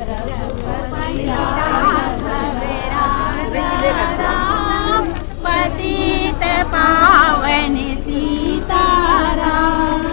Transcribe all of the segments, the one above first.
पतित पावन सीताराम।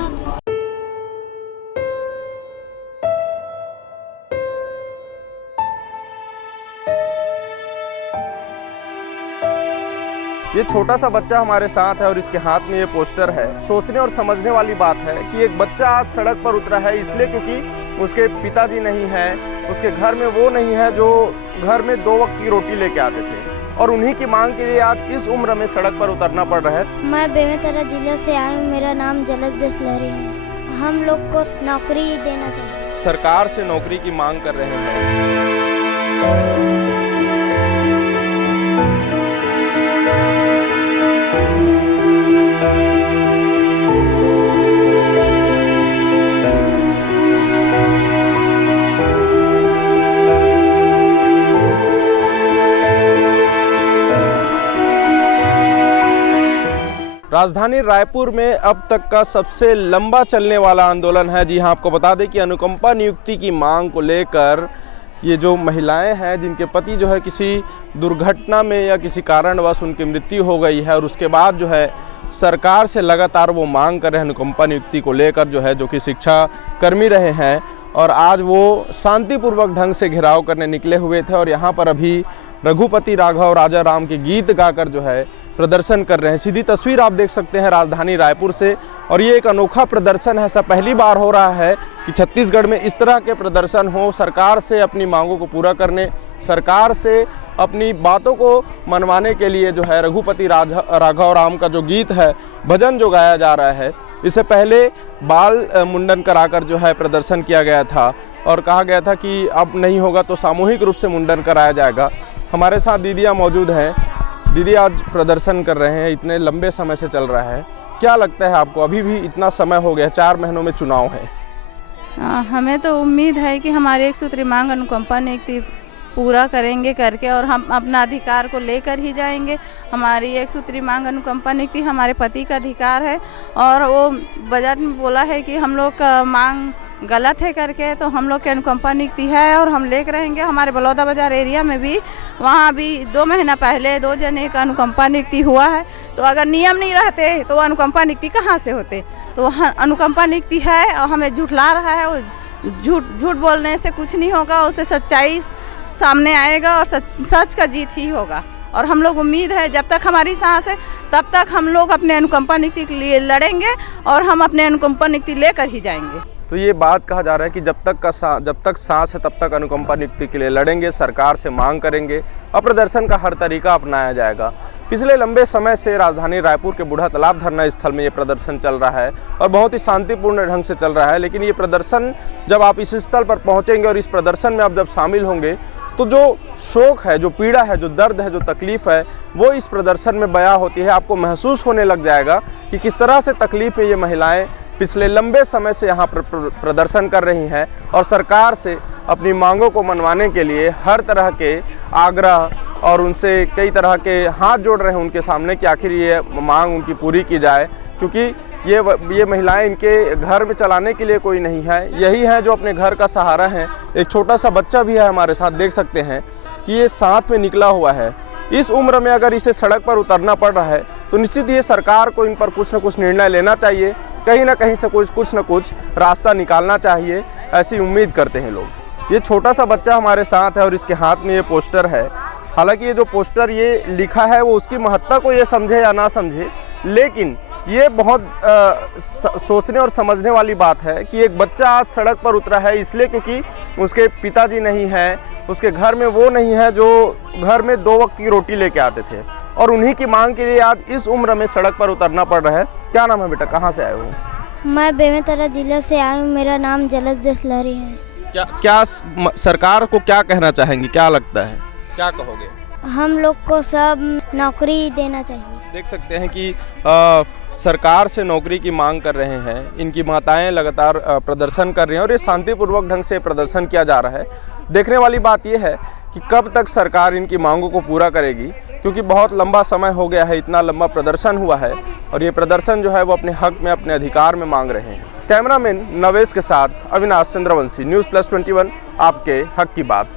ये छोटा सा बच्चा हमारे साथ है और इसके हाथ में ये पोस्टर है। सोचने और समझने वाली बात है कि एक बच्चा आज सड़क पर उतरा है इसलिए क्योंकि उसके पिताजी नहीं है, उसके घर में वो नहीं है जो घर में 2 वक्त की रोटी लेके आते थे, और उन्हीं की मांग के लिए आज इस उम्र में सड़क पर उतरना पड़ रहा है। मैं बेमेतरा जिला से आया हूँ, मेरा नाम जलज दसलहरी है। हम लोग को नौकरी देना चाहिए। सरकार से नौकरी की मांग कर रहे हैं। राजधानी रायपुर में अब तक का सबसे लंबा चलने वाला आंदोलन है। जी हाँ, आपको बता दें कि अनुकंपा नियुक्ति की मांग को लेकर ये जो महिलाएं हैं जिनके पति जो है किसी दुर्घटना में या किसी कारणवश उनकी मृत्यु हो गई है, और उसके बाद जो है सरकार से लगातार वो मांग कर रहे हैं अनुकंपा नियुक्ति को लेकर, जो है जो कि शिक्षा कर्मी रहे हैं, और आज वो शांतिपूर्वक ढंग से घेराव करने निकले हुए थे। और यहाँ पर अभी रघुपति राघव राजा राम के गीत गाकर जो है प्रदर्शन कर रहे हैं। सीधी तस्वीर आप देख सकते हैं राजधानी रायपुर से, और ये एक अनोखा प्रदर्शन है। ऐसा पहली बार हो रहा है कि छत्तीसगढ़ में इस तरह के प्रदर्शन हो, सरकार से अपनी मांगों को पूरा करने, सरकार से अपनी बातों को मनवाने के लिए जो है रघुपति राघव राम का जो गीत है, भजन जो गाया जा रहा है। इससे पहले बाल मुंडन कराकर जो है प्रदर्शन किया गया था और कहा गया था कि अब नहीं होगा तो सामूहिक रूप से मुंडन कराया जाएगा। हमारे साथ दीदियाँ मौजूद हैं। दीदी, आज प्रदर्शन कर रहे हैं, इतने लंबे समय से चल रहा है, क्या लगता है आपको? अभी भी इतना समय हो गया, 4 महीनों में चुनाव है। हमें तो उम्मीद है कि हमारे 1 सूत्री मांग अनुकंपा नियुक्ति पूरा करेंगे करके, और हम अपना अधिकार को लेकर ही जाएंगे। हमारी 1 सूत्री मांग अनुकंपा नियुक्ति हमारे पति का अधिकार है, और वो बजट में बोला है कि हम लोग का मांग गलत है करके, तो हम लोग की अनुकंपा नियुक्ति है और हम लेकर रहेंगे। हमारे बलौदा बाजार एरिया में भी, वहाँ भी 2 महीना पहले 2 जने का अनुकंपा नियुक्ति हुआ है। तो अगर नियम नहीं रहते तो अनुकंपा नियुक्ति कहाँ से होते? तो अनुकंपा नियुक्ति है और हमें झूठला रहा है। झूठ बोलने से कुछ नहीं होगा, उससे सच्चाई सामने आएगा और सच का जीत ही होगा। और हम लोग उम्मीद है जब तक हमारी सांस है तब तक हम लोग अपने अनुकंपा नियुक्ति के लिए लड़ेंगे, और हम अपने अनुकंपा नियुक्ति लेकर ही जाएंगे। तो ये बात कहा जा रहा है कि जब तक सांस है तब तक अनुकंपा नियुक्ति के लिए लड़ेंगे, सरकार से मांग करेंगे और प्रदर्शन का हर तरीका अपनाया जाएगा। पिछले लंबे समय से राजधानी रायपुर के बूढ़ा तालाब धरना स्थल में ये प्रदर्शन चल रहा है और बहुत ही शांतिपूर्ण ढंग से चल रहा है। लेकिन ये प्रदर्शन जब आप इस स्थल पर पहुंचेंगे और इस प्रदर्शन में आप जब शामिल होंगे तो जो शोक है, जो पीड़ा है, जो दर्द है, जो तकलीफ़ है, वो इस प्रदर्शन में बयां होती है। आपको महसूस होने लग जाएगा कि किस तरह से तकलीफ में ये महिलाएं पिछले लंबे समय से यहाँ पर प्रदर्शन कर रही हैं और सरकार से अपनी मांगों को मनवाने के लिए हर तरह के आग्रह और उनसे कई तरह के हाथ जोड़ रहे हैं उनके सामने कि आखिर ये मांग उनकी पूरी की जाए, क्योंकि ये महिलाएं इनके घर में चलाने के लिए कोई नहीं है, यही है जो अपने घर का सहारा हैं। एक छोटा सा बच्चा भी है हमारे साथ, देख सकते हैं कि ये साथ में निकला हुआ है। इस उम्र में अगर इसे सड़क पर उतरना पड़ रहा है तो निश्चित ही सरकार को इन पर कुछ न कुछ निर्णय लेना चाहिए, कहीं ना कहीं से कुछ न कुछ रास्ता निकालना चाहिए, ऐसी उम्मीद करते हैं लोग। ये छोटा सा बच्चा हमारे साथ है और इसके हाथ में ये पोस्टर है। हालांकि ये जो पोस्टर ये लिखा है वो उसकी महत्ता को ये समझे या ना समझे, लेकिन ये बहुत सोचने और समझने वाली बात है कि एक बच्चा आज सड़क पर उतरा है इसलिए क्योंकि उसके पिताजी नहीं हैं, उसके घर में वो नहीं है जो घर में 2 वक्त की रोटी लेके आते थे, और उन्हीं की मांग के लिए आज इस उम्र में सड़क पर उतरना पड़ रहा है। क्या नाम है बेटा, कहाँ से आए हो? मैं बेमेतरा जिला से आया हूँ, मेरा नाम जलज दसलहरी है। क्या सरकार को क्या कहना चाहेंगी, क्या लगता है, क्या कहोगे? हम लोग को सब नौकरी देना चाहिए। देख सकते हैं कि सरकार से नौकरी की मांग कर रहे हैं, इनकी माताएं लगातार प्रदर्शन कर रही हैं और ये शांतिपूर्वक ढंग से प्रदर्शन किया जा रहा है। देखने वाली बात यह है कि कब तक सरकार इनकी मांगों को पूरा करेगी, क्योंकि बहुत लंबा समय हो गया है, इतना लंबा प्रदर्शन हुआ है और ये प्रदर्शन जो है वो अपने हक में, अपने अधिकार में मांग रहे हैं। कैमरामैन नवेश के साथ अविनाश चंद्रवंशी, न्यूज़ प्लस 21 आपके हक की बात।